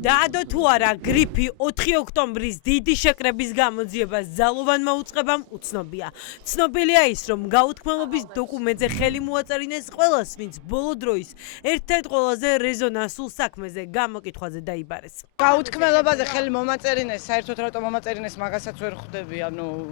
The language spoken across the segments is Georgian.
დაადო თუ არა გრიფი 4 ოქტომბრის დიდი შეკრების გამოძიებას ძალოვანმა უწყებამ უცნობია. ცნობილია ის, რომ გაუთქმელობის დოკუმენტზე ხელი მოაწერინეს ყველას, ვინც ბოლო დროის ერთ-ერთ ყველაზე რეზონანსულ საქმეზე გამოკითხვაზე დაიბარეს. გაუთქმელობაზე ხელი მომაწერინეს, საერთოდ რატომ მომაწერინეს, მაგასაც ვერ ხვდები,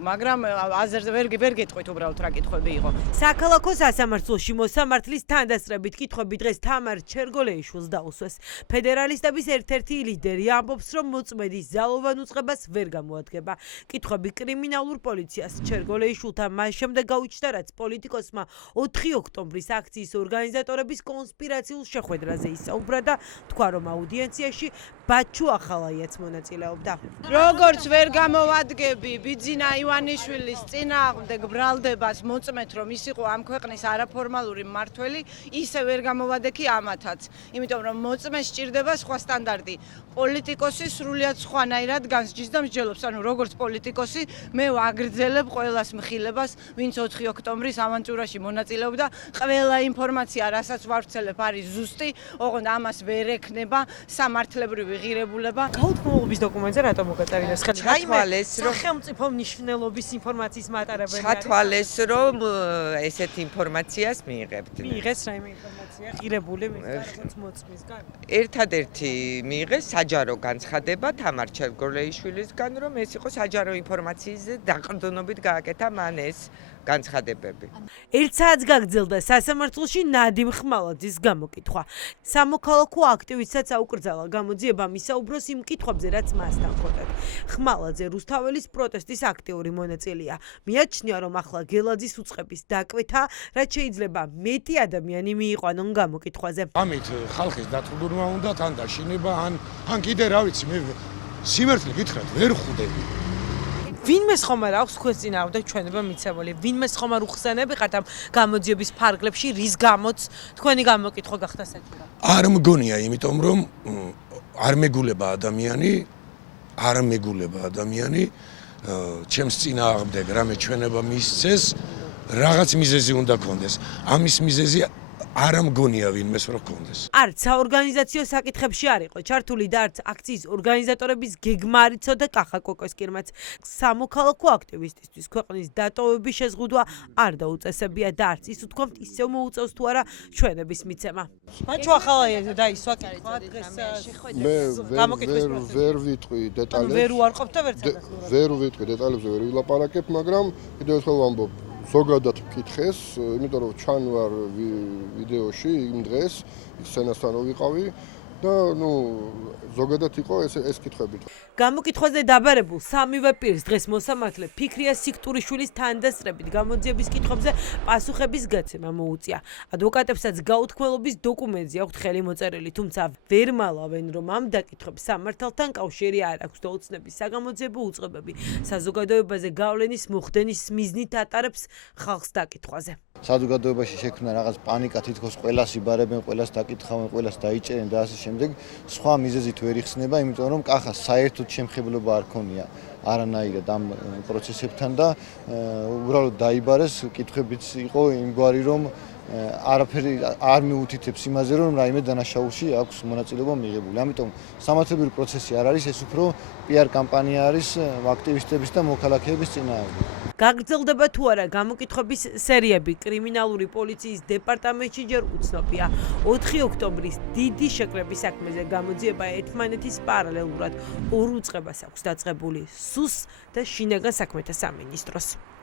მაგრამ აზერზე ვერ გეტყვით უბრალოდ რა კითხვები იყო. საქალაქო სასამართლოში მოსამართლის თანდასწრებით კითხვები დღეს თამარ ჩერგოლეიშვილს დაუსვეს. ფედერალისტების ერთ-ერთი ლიდერი ამბობს, რომ მოწმედის ძალოვან უწყებას ვერ გამოადგება. კითხვები კრიმინალურ პოლიციას ჩერგოლეიშვილთან მას შემდეგ გაუჩნდა, რაც პოლიტიკოსმა 4 ოქტომბრის აქციის ორგანიზატორების კონსპირაციულ შეხვედრაზე ისაუბრა და თქვა, რომ აუდიენციაში ბაჩუ ახალაიაც მონაწილეობდა. როგორც ვერ გამოვადგები ბიძინა ივანიშვილის წინააღმდეგ ბრალდებას მოწმეთ, რომ ის იყო ამ ქვეყნის არაფორმალური მმართველი, ისე ვერ გამოვადექი ამათაც. იმიტომ რომ მოწმეს სჭირდება სხვა სტანდარტი. პოლიტიკოსი სრულიად სხვანაირად განსჯის და მსჯელობს. როგორც პოლიტიკოსი, მე ვაგრძელებ ყველას მხილებას, ვინც 4 ოქტომბრის ავანტურაში მონაწილეობდა. ყველა ინფორმაცია, რასაც ვავრცელებ, არის ზუსტი, ოღონდ ამას ვერ ექნება სამართლებრივი ღირებულება. გაუთქმელობის დოკუმენტზე რატომ მოგაწერინეს ხელი? ჩათვალეს, რომ სახელმწიფო მნიშვნელობის ინფორმაციის მატარებელი არის. ჩათვალეს, რომ ესეთ ინფორმაციას მიიღებთ. მიიღეს რაიმე ინფორმაცია ღირებული როგორც მოწმისგან? ერთადერთი მიიღეს საჯარო განცხადება თამარ ჩერგოლეიშვილისგან, რომ ეს იყო საჯარო ინფორმაციის დაყრდნობით გააკეთა მან ეს განცხადებები. 1 საათს გაგრძელდა სასამართლოში ნადიმ ხმალაძის გამოკითხვა. სამოქალაქო აქტივისტსაც აუკრძალა გამოძიებამ ისაუბროს იმ კითხვებზე, რაც მასთან ჰქონდათ. ხმალაძე რუსთაველის პროტესტის აქტიური მონაწილეა. მიაჩნია, რომ ახლა გელაძის უწყების დაკვეთა, რაც შეიძლება მეტი ადამიანი მიიყვანონ გამოკითხვაზე. ამით ხალხის დათრგურმა უნდა თან დაშინება, ან კიდე რა ვიცი, მე სიმართლე გითხრათ, ვერ ხვდები. ვინმეს ხომ არ აქვს თქვენს წინააღმდეგ ჩვენება მიცემული? ვინმეს ხომ არ უხსენებიყათ ამ გამოძიების ფარგლებში, რის გამოც თქვენი გამოკითხვა გახდა საჭირო? არ მგონია, იმიტომ რომ არ მეგულება ადამიანი, ჩემს წინააღმდეგ რამე ჩვენება მისცეს, რაღაც მიზეზი უნდა კონდეს. ამის მიზეზი არ მგონია ვინმეს რო კონდეს. არც საორგანიზაციო საკითხებში არ იყო ჩართული და არც აქციის ორგანიზატორების გეგმა არ იცოდა კახა კოკოსკირმაც. სამოქალაქო აქტივისტისთვის ქვეყნის დატოვების შეზღუდვა არ დაუწესებია და არც ის უთქვამთ ისევ მოუწევს თუ არა ჩვენების მიცემა. ბაჩუ ახალაიაზე დაისვა კითხვა დღეს ვერ ვიტყვი დეტალებს. ვერ უარყოფთ და ვერ ცალკე. ვერ ვიტყვი დეტალებზე, ვერ ვილაპარაკებ, მაგრამ კიდევ ერთხელ ვამბობ, ზოგადად ვკითხეს, იმიტომ რომ ჩან ვარ ვიდეოში იმ დღეს, სცენასთან ვიყავი და ზოგადად იყო ეს კითხვები. გამოკითხვაზე დაბარებულ სამივე პირს დღეს მოსამართლე ფიქრია სიქტურიშვილის თანდასწრებით გამოძიების კითხვებზე პასუხების გაცემა მოუწია. ადვოკატებსაც გაუთქმელობის დოკუმენტზე აქვთ ხელი მოწერილი, თუმცა ვერ მალავენ, რომ ამ დაკითხვებს სამართალთან კავშირი არ აქვს და ოცნების საგამოძიებო უწყებები საზოგადოებაზე გავლენის მოხდენის მიზნით ატარებს ხალხს დაკითხვაზე. საზოგადოებაში შექმნა რაღაც პანიკა, თითქოს ყველას იბარებენ, ყველას დაკითხავენ, ყველას დაიჭერენ და ასე შემდეგ. სხვა მიზეზით ვერ იხსნება, იმიტომ რომ კახა საერთოდ შემხებლობა არ ქონია არანაირად ამ პროცესებთან და უბრალოდ დაიბარეს, კითხვებიც იყო იმგვარი, რომ არაფერი არ მიუთითებს იმაზე, რომ რაიმე დანაშაულში აქვს მონაწილეობა მიღებული. ამიტომ სამართლებრივი პროცესი არ არის, ეს უფრო PR კამპანია არის აქტივისტების და მოქალაქეების წინააღმდეგ. გაგრძელდება თუ არა გამოკითხვების სერიები კრიმინალური პოლიციის დეპარტამენტში ჯერ უცნობია. 4 ოქტომბრის დიდი შეკრების საქმეზე გამოძიება ერთმანეთის პარალელურად ორ უწყებას აქვს დაწყებული სუს და შინაგან საქმეთა სამინისტროს.